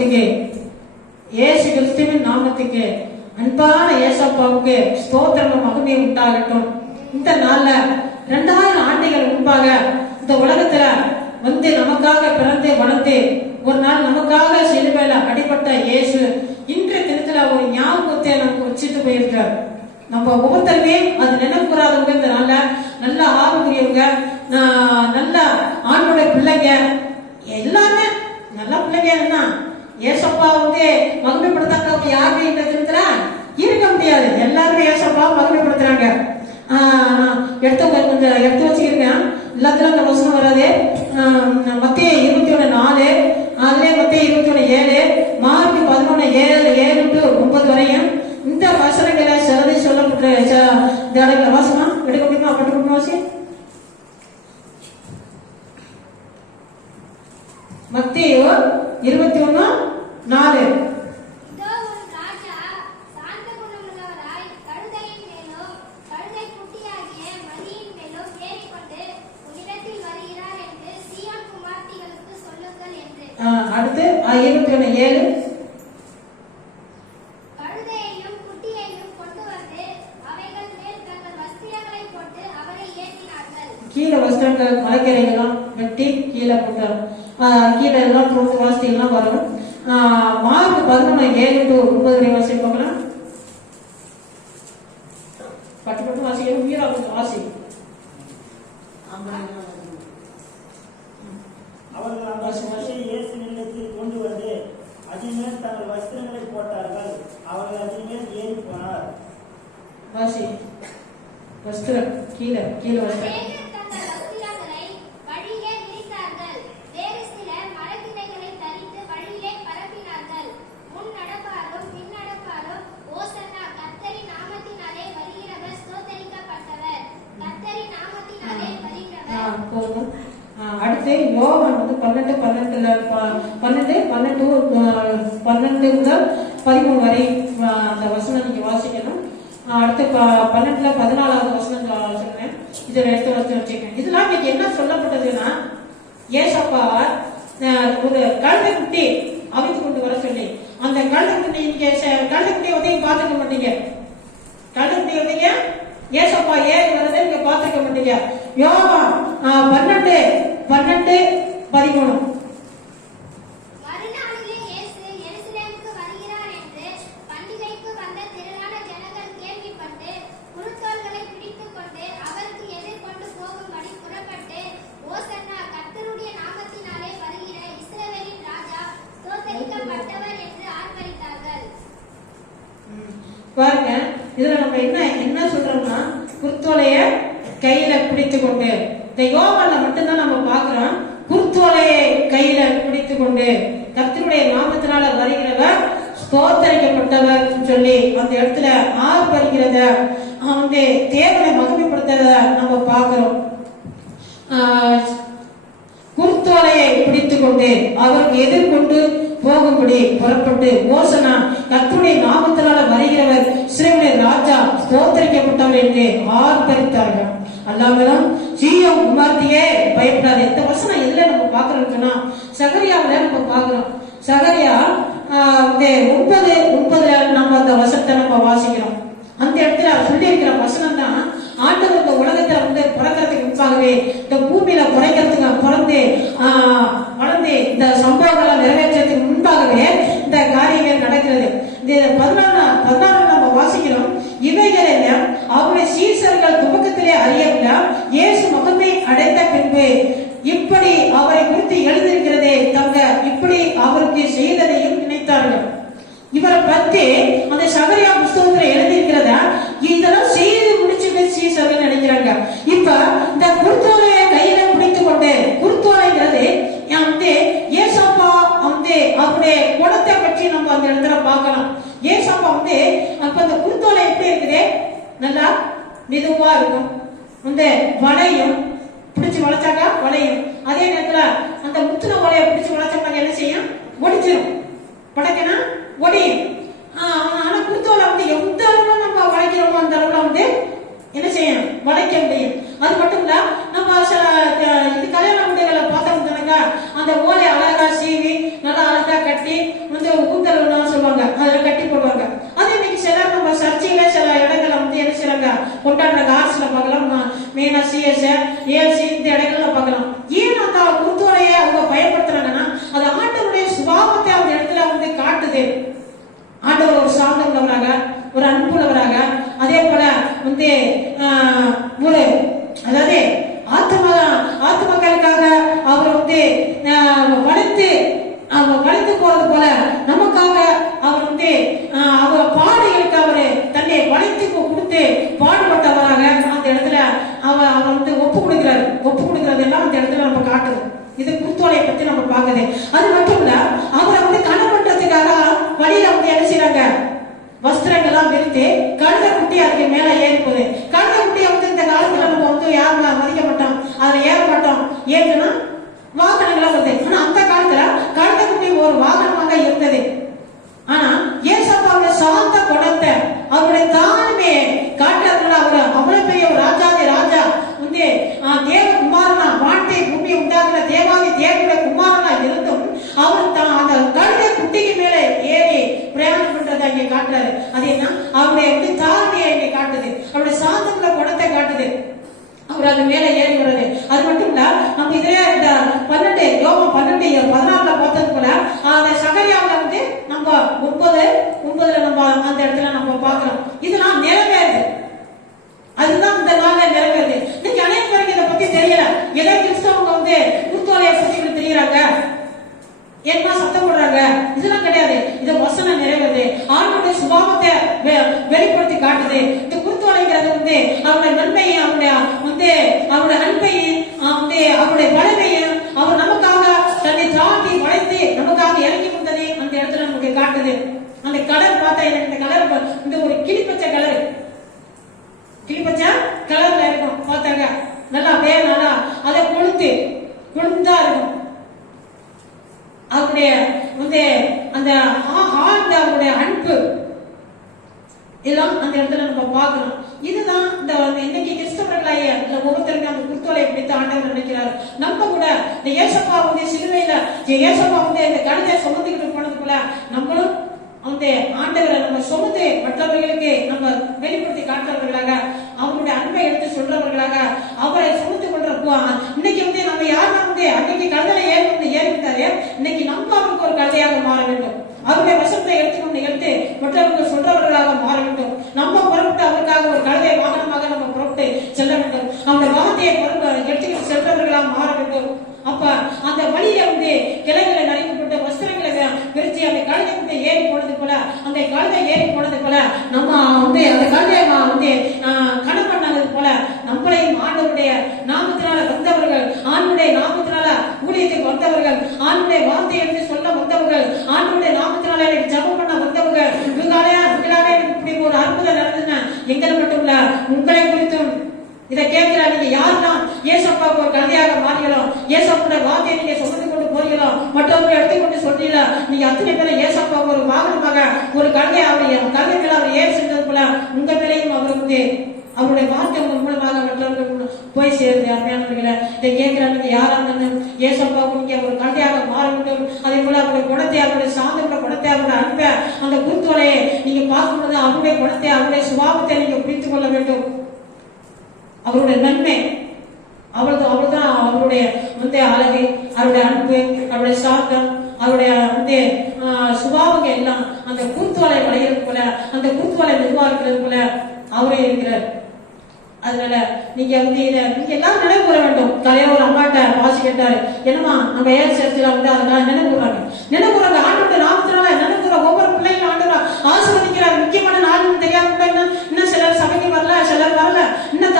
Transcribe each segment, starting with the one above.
நாமத்துக்கு இயேசு கிறிஸ்துவின் நாமத்துக்கு அன்பான ஏசப்பாவுக்கு ஸ்தோத்திரம் மகிமை உண்டாகட்டும். இந்த நாள்ல ரெண்டாயிரம் ஆண்டுகள் முன்பாக இந்த உலகத்துல வந்து நமக்காக பிறந்து வளர்ந்து ஒரு நாள் நமக்காக சிலுவையில அடிப்பட்ட இயேசு இன்றைய தினத்துல ஒரு ஞாபகத்தை நமக்கு வச்சுட்டு போயிருக்கார். நம்ம ஒவ்வொருத்தருமே அது நினைப்புறாதவங்க இந்த நாள்ல நல்ல ஆர்வமுரியவங்க நான் நல்ல ஆண்டோட பிள்ளைங்க எல்லாமே நல்ல பிள்ளைங்க என்ன ஏசப்பா வந்து மகிமைப்படுத்தாங்க யாருமே இந்த தினத்துல இருக்க முடியாது. எல்லாருமே ஏசப்பா மகிமைப்படுத்துறாங்க. ஆஹ் எடுத்து கொஞ்சம் எடுத்து வச்சுக்கிறேன். எல்லாத்துலயும் அந்த வசனம் வராது. மத்திய இருபத்தி ஒண்ணு நாலு அதுலயே மத்திய இருபத்தி ஒண்ணு ஏழு மார்க் பதினொன்னு ஏழு ஏழு டு ஒன்பது வரையும் இந்த வசனங்களை சிறதி சொல்லப்பட்ட ச- இந்த இடத்துல வாசமா எடுக்க முடியுமா அப்படி கொடுக்க வாசி மத்திய இருபத்தி ஒண்ணு நாலு இதோ ஒரு ராஜா சாந்த குணமுள்ளவராய் கழுதையின் மேலும் கழுதை குட்டியாகிய மதியின் மேலும் ஏறிக்கொண்டு உன்னிடத்தில் வருகிறார் என்று சீயோன் குமார்த்திகளுக்கு சொல்லுங்கள் என்று ஆஹ் அடுத்து ஆஹ் இருபத்தி ஒண்ணு ஏழு கழுதையையும் குட்டியையும் கொண்டு வந்து அவைகள் மேல் தங்கள் வஸ்திரங்களை போட்டு அவரை ஏற்றினார்கள் கீழே வஸ்திரங்கள் மலைக்கரைகள்லாம் வெட்டி கீழே போட்டார் கீழே எல்லாம் வாசி எல்லாம் வரும் மார்க் பதினொன்று ஏழு டு ஒன்பது வரை வாசி பார்க்கலாம் பட்டு பட்டு வாசிக்கணும் வீரா கொஞ்சம் வாசி. அவர்கள் அந்த இயேசு நிலையத்தில் கொண்டு வந்து அதின்மேல் தங்கள் வஸ்திரங்களை போட்டார்கள். அவர்கள் அதின்மேல் ஏறி போனார். வாசி. வஸ்திரம் கீழே கீழே வஸ்திரம் அநேகர் தங்கள் வஸ்திரங்களை வழியிலே விரித்தார்கள் வேறு சிலர் மரக்கிளைகளை தரித்து வழியிலே பரப்பினார்கள் முன் நடப்பாரும் பின் நடப்பாரும் ஓசன்னா கர்த்தரின் நாமத்தினாலே வருகிறவர் ஸ்தோத்தரிக்கப்பட்டவர் கர்த்தரின் நாமத்தினாலே வருகிறவர் ஆஹ் போதும் ஆஹ் அடுத்து யோவான் வந்து பன்னெண்டு பன்னெண்டுல ப- பன்னெண்டு பன்னெண்டு பன்னெண்டு முதல் பதிமூணு வரை அந்த வசனம் நீங்க வாசிக்கணும். அடுத்து ப- பன்னெண்டுல பதினாலாவது வசனம் சொன்னேன் இதை எடுத்து வச்சு வச்சுக்கேன் இதெல்லாம் இன்னைக்கு என்ன சொல்லப்பட்டதுன்னா ஏசப்பா ஒரு கழுதை குட்டி அவித்து கொண்டு வர சொல்லி அந்த கழுதை குட்டி நீங்க ச- கழுதை உதவி பார்த்துக்க மாட்டீங்க. கழுதை வந்தீங்க ஏசப்பா ஏன் வரதை நீங்க பாத்துக்க மாட்டீங்க. யோவா பன்னெண்டு பன்னெண்டு பதிமூணு மறுநாளிலே இயேசு எருசலேமுக்கு வருகிறார் என்று பண்டிகைக்கு வந்த திரளான ஜனங்கள் கேள்விப்பட்டு குருத்தோல்களை பிடித்துக் கொண்டு அவருக்கு எதிர்கொண்டு போகும்படி புறப்பட்டு ஓசன்னா கர்த்தருடைய நாமத்தினாலே வருகிற இஸ்ரவேலின் ராஜா ஸ்தோத்தரிக்கப்பட்டவர் என்று ஆர்ப்பரித்தார்கள் ம். பாருங்க இதுல நம்ம என்ன என்ன சொல்றோம்னா குருத்தோலைய கையில பிடித்து கொண்டு இந்த யோகால மட்டும்தான் நம்ம பாக்குறோம் குருத்தோலையை கையில பிடித்து கொண்டு கத்தருடைய நாமத்தினால வருகிறவர் ஸ்தோத்தரிக்கப்பட்டவர் சொல்லி அந்த இடத்துல ஆர்ப்பரிக்கிறத வந்து தேவனை மகிமைப்படுத்துறத நம்ம பார்க்கிறோம். ஆஹ் குருத்தோலையை பிடித்துக் கொண்டு அவருக்கு எதிர்கொண்டு போகும்படி புறப்பட்டு ஓசனா கத்துடைய நாமத்தினால வருகிறவர் சிறுவனை ராஜா ஸ்தோத்தரிக்கப்பட்டவர் என்று ஆர்ப்பரித்தார்கள். அல்லாமலும் ஜீயம் குமார்த்தியே பயப்படாது. எந்த வசனம் எதுல நம்ம பாக்குறோம்னா சகரியாவில நம்ம பாக்குறோம் சகரியா ஆஹ், முப்பதுல நம்ம அந்த வசத்தை நம்ம வாசிக்கிறோம். அந்த இடத்துல சொல்லி இருக்கிற வசனம் தான் ஆண்டவர் இந்த உலகத்துல வந்து பிறக்கிறதுக்கு முன்பாகவே இந்த பூமியில குறைக்கிறதுக்கு பிறந்து ஆஹ், வளர்ந்து இந்த சம்பவங்கள் நிறைவேற்றதுக்கு முன்பாகவே இந்த காரியங்கள் நடக்கிறது இந்த பதினாறு பதினாறு நம்ம வாசிக்கிறோம் இவைகள் எல்லாம் அவருடைய சீசர்கள் துவக்கத்திலே அறியவில்லை இயேசு மகமை அடைந்த பின்பு இப்படி அவரை குறித்து எழுதியிருக்கிறதே தங்க இப்படி அவருக்கு செய்ததையும் நினைத்தார்கள் இவரை பத்தி அந்த சகரியா புஸ்தகத்துல எழுதியிருக்கிறதா? இதெல்லாம் செய்து முடிச்சுட்டு சீசர்கள் நினைக்கிறாங்க. இப்ப இந்த குருத்தோலைய கையில பிடித்து கொண்டு குருத்தோலைங்கிறது ஏன் வந்து ஏசப்பா வந்து அவருடைய குணத்தை பற்றி நம்ம அந்த இடத்துல பார்க்கலாம். ஏசப்பா வந்து அப்ப அந்த குருத்தோலை எப்படி இருக்குது? நல்லா மெதுவா இருக்கும். வந்து வளையும் பிடிச்சு வளைச்சாக்கா வளையும். அதே நேரத்துல அந்த முத்துன வலையை பிடிச்சு வளைச்சாக்கா என்ன செய்யும்? ஒடிச்சிடும் படக்கனா ஒடியும் ஆஹ் ஆனா குருத்தோலை வந்து எந்த அளவுல நம்ம உழைக்கிறோமோ அந்த அளவுல வந்து என்ன செய்யணும்? உழைக்க முடியும். அது மட்டும் இல்ல நம்ம சில இது கல்யாண முடிவுகளை பார்த்தோம் தானங்க அந்த ஓலை அழகா சீவி நல்லா அழகா கட்டி வந்து ஊத்தலன்னு சொல்லுவாங்க. அதுல கட்டி போடுவாங்க. அது இன்னைக்கு சில நம்ம சர்ச்சையில சில இடங்களை வந்து என்ன செய்யறாங்க கொண்டாடுறாங்க. ஆர்ட்ஸ்ல பார்க்கலாம். மெயினா சிஎஸ் ஏசி இந்த இடங்கள்ல பார்க்கலாம் ஏன் அந்த குருத்தோலையை அவங்க பயன்படுத்துறாங்கன்னா அது ஆண்டவருடைய சுபாவத்தை அந்த இடத்துல வந்து காட்டுது ஆண்டவர் ஒரு சார்ந்த உள்ளவராக ஒரு அன்புள்ளவராக அதே போல வந்து ஆஹ், ஒரு அதாவது ஆத்ம ஆத்மக்களுக்காக அவர் வந்து ஆஹ், வளர்த்து அவர் வளர்த்து போறது போல நமக்காக அவர் வந்து ஆஹ், அவர் பாடுகளுக்கு அவர் தன்னை வளைத்து கொடுத்து பாடுபட்டவராக அந்த இடத்துல அவர் அவர் வந்து ஒப்பு கொடுக்கிறார் ஒப்பு கொடுக்கிறது எல்லாம் அந்த இடத்துல நம்ம காட்டுது இது குருத்தோலையை பத்தி நம்ம பார்க்குது அது மட்டும் இல்ல அவரை வந்து கணம் பண்றதுக்காக வழியில வந்து என்ன செய்றாங்க வஸ்திரங்கள்லாம் விரித்து கழுத குட்டி அதுக்கு மேல ஏறி போகுது கழுத குட்டியை வந்து இந்த காலத்துல நம்ம வந்து யாரும் மதிக்க மாட்டோம் அதுல ஏற மாட்டோம் ஏறுனா வாகனங்களா வருது ஆனா அந்த காலத்துல கழுத குட்டி ஒரு வாகனமாக இருந்தது ஆனா ஏசப்பாவுடைய சாந்த குணத்தை அவருடைய தாழ்மையை காட்டுறதுனால அவர் அவ்வளவு பெரிய ஒரு ராஜாதி ராஜா வந்து ஆஹ், தேவ குமாரனா வாட்டை பூமி உண்டாக்குற தேவாதி தேவனுடைய குமாரனா இருந்தும் அவர் தான் அந்த கழுத குட்டிக்கு மேலே ஏறி பிரயாணம் பண்றதை இங்க காட்டுறாரு. அது என்ன? அவருடைய வந்து தாழ்மையை இங்க காட்டுது அவருடைய சாந்தமுள்ள குணத்தை காட்டுது அவர் அது மேல ஏறி வர்றது அது மட்டும் இல்ல நம்ம இதுல இந்த பன்னெண்டு யோகம் பன்னெண்டு பதினாறுல பார்த்தது போல அந்த சகரியாவுல வந்து நம்ம முப்பது முப்பதுல நம்ம அந்த இடத்துல நம்ம பார்க்கிறோம் இதெல்லாம் நிறைவேறுது அதுதான் இந்த நாள்ல நிறைவேறுது இன்னைக்கு அநேக பேருக்கு இதை பத்தி தெரியல ஏதோ கிறிஸ்தவங்க வந்து குருத்தோலையை பத்தி இப்படி தெரியுறாங்க என்ன சத்தம் போடுறாங்க இதெல்லாம் கிடையாது இது வசனம் நிறைவேறுது ஆண்டோடைய சுபாவத்தை வெ- வெளிப்படுத்தி காட்டுது இந்த குருத்தோலைங்கிறது வந்து அவருடைய நன்மையும் அவருடைய வந்து அவருடைய அன்பையும் அஹ் வந்து அவருடைய வலிமையும் அவர் நமக்காக தன்னை தாண்டி வளைத்து நமக்காக இறங்கி வந்ததை அந்த இடத்துல நமக்கு காட்டுது அந்த கலர் பார்த்தா எனக்கு இந்த கலர் இந்த ஒரு கிளிப்பச்சை கலர் கிளிப்பச்சை கலர்ல இருக்கும். பார்த்தாங்க நல்லா அப்படியே நல்லா அதை கொளுத்து கொளுந்தா இருக்கும். அவருடைய வந்து அந்த ஆ- ஆழ்ந்த அவருடைய அன்பு இதெல்லாம் அந்த இடத்துல நம்ம பார்க்கணும். இதுதான் இந்த வந்து இன்னைக்கு கிறிஸ்தவர்களாய ஒவ்வொருத்தருக்கு அந்த குருத்தோலை பிடித்து ஆண்டவர் நினைக்கிறார். நம்ம கூட இந்த ஏசப்பா வந்து சிலுவையில ஏசப்பா வந்து இந்த கழுதை சுமந்துக்கிட்டு போனது போல நம்மளும் அந்த ஆண்டவரை நம்ம சுமந்து மற்றவர்களுக்கு நம்ம வெளிப்படுத்தி காட்டுறவர்களாக அவருடைய அன்பை எடுத்து சொல்றவர்களாக அவரை சுமந்து கொண்டிருப்போ இன்னைக்கு வந்து நம்ம யாரும் வந்து அன்னைக்கு கழுதை ஏறி வந்து இன்னைக்கு நம்ம அவருக்கு ஒரு கழுதையாக மாற வேண்டும். அவருடைய வசத்தை எடுத்துக்கொண்டு எடுத்து மற்றவர்கள் சொல்றவர்களாக மாற வேண்டும். நம்ம புறப்பட்டு அவருக்காக ஒரு கழுதை வாகனமாக நம்ம புறப்பட்டு செல்ல வேண்டும் அவருடைய வாகத்தையை புறப்பட்டு எடுத்துக்கிட்டு செல்றவர்களாக மாற வேண்டும் அப்ப அந்த வழியில வந்து கிளைகளை நறுக்கப்பட்டு வஸ்திரங்களை வி- விரிச்சு அந்த கழுதை வந்து ஏறி போனது போல அந்த கழுதை ஏறி போனது போல நம்ம வந்து அந்த கழுதையை ம- வந்து ஆஹ், கணம் பண்ணது போல நம்மளையும் ஆண்டவருடைய நாமத்தினால வந்தவர்கள் ஆண்டுடைய நாமத்தினால ஊழியத்துக்கு வந்தவர்கள் ஆண்டுடைய வார்த்தை எடுத்து சொல்ல வந்தவர்கள் ஆண்டுடைய நாமத்தினால எனக்கு ஜெபம் பண்ண வந்தவர்கள் இவங்களாலே இவங்களாலே எனக்கு இப்படி ஒரு அற்புதம் நடந்ததுன்னா எங்களை மட்டும் இல்ல உங்களை குறித்தும் இதை நீங்க யாருன்னா? ஏசப்பாவுக்கு ஒரு கதையாக மாறீங்களோ ஏசப்பட வார்த்தையை நீங்க சுமந்து கொண்டு போறீங்களோ? மற்றவங்க எடுத்துக்கொண்டு சொல்றீங்களா? நீங்க அத்தனை பேரை ஏசப்பாவுக்கு ஒரு வாகனமாக ஒரு கழுதை அவருடைய கழுதை மேல அவர் ஏன் சென்றது போல உங்க மேலையும் அவருக்கு அவருடைய வார்த்தை உங்க மூலமாக மற்றவர்கள் போய் சேருது அருமையானவர்களை இதை கேட்கிறாங்க நீங்க யாரா இருந்தாலும் ஏசப்பாவுக்கு நீங்க ஒரு கழுதையாக மாற வேண்டும் அதே போல அவருடைய குணத்தை அவருடைய சாந்தப்பட குணத்தை அவருடைய அன்பை அந்த குருத்தோலையை நீங்க பார்க்கும்போது அவருடைய குணத்தை அவருடைய சுபாவத்தை நீங்க புரிந்து கொள்ள வேண்டும். அவருடைய நன்மை அவளது அவள்தான் அவருடைய முந்தைய அழகு அவருடைய அன்பு அவருடைய சாந்தம் அவருடைய வந்து ஆஹ், எல்லாம் அந்த கூத்துவலை வளைகிறது போல அந்த கூத்துவாலை நிர்வாகிக்கிறது போல அவரே இருக்கிறார். அதனால நீங்க வந்து இதை நீங்க எல்லாம் நினைவு கூற வேண்டும். தலைவர் ஒரு அம்மாட்ட வாசி கேட்டாரு. என்னமா நம்ம ஏன் சேர்த்துல வந்து அதெல்லாம் நினைவு கூறாங்க. நினைவு கூறாங்க. ஆண்டோட நாமத்தினால நினைவு கூற ஒவ்வொரு பிள்ளைகளும் ஆண்டவர் ஆசிர்வதிக்கிறார். முக்கியமான நாள் தெரியாத கூட இன்னும் சிலர் சபைக்கு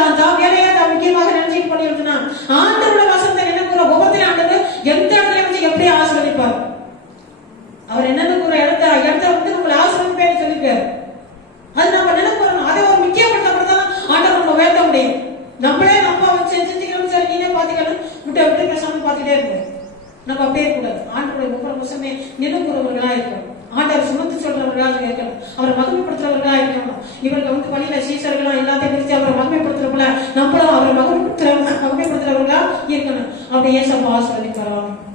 இன்னும் தான் தான் வேலையை தான் முக்கியமாக நினைச்சிட்டு பண்ணிருந்தா ஆண்டவரோட வசனத்தை நினைக்கிற கூற ஒவ்வொருத்தரையும் ஆண்டவர் எந்த இடத்துல வச்சு எப்படி ஆசீர்வதிப்பார்? அவர் என்னென்ன கூற இடத்த இடத்த வந்து நம்மளை ஆசீர்வதிப்பேன்னு சொல்லிருக்காரு அது நம்ம நினைக்கிறோம். அதை ஒரு முக்கியப்படுத்தப்பட்டதான் ஆண்டவர் நம்ம வேண்ட முடியும். நம்மளே நம்ம வச்சு செஞ்சுக்கணும் சரி நீனே பாத்துக்கணும் விட்டு அப்படியே பேசாம பாத்துட்டே இருக்கணும் நம்ம அப்படியே கூடாது ஆண்டவருடைய ஒவ்வொரு வருஷமே நினைக்கிறவர்களா இருக்கணும். ஆண்டவர் சுமந்து சொல்றவர்களாக இருக்கணும். அவரை மகிமைப்படுத்துறவர்களா இருக்கணும். இவர்கள் வந்து வழியில சீசர்களா எல்லாத்தையும் பிரித்து அவரை மகிமைப்படுத்துறவங்கள நம்மளும் அவரை மகிமைப்படுத்துற மகிமைப்படுத்துறவர்களா இருக்கணும். அப்படி ஏசப்பா ஆசிர்வதிப்பாராம்.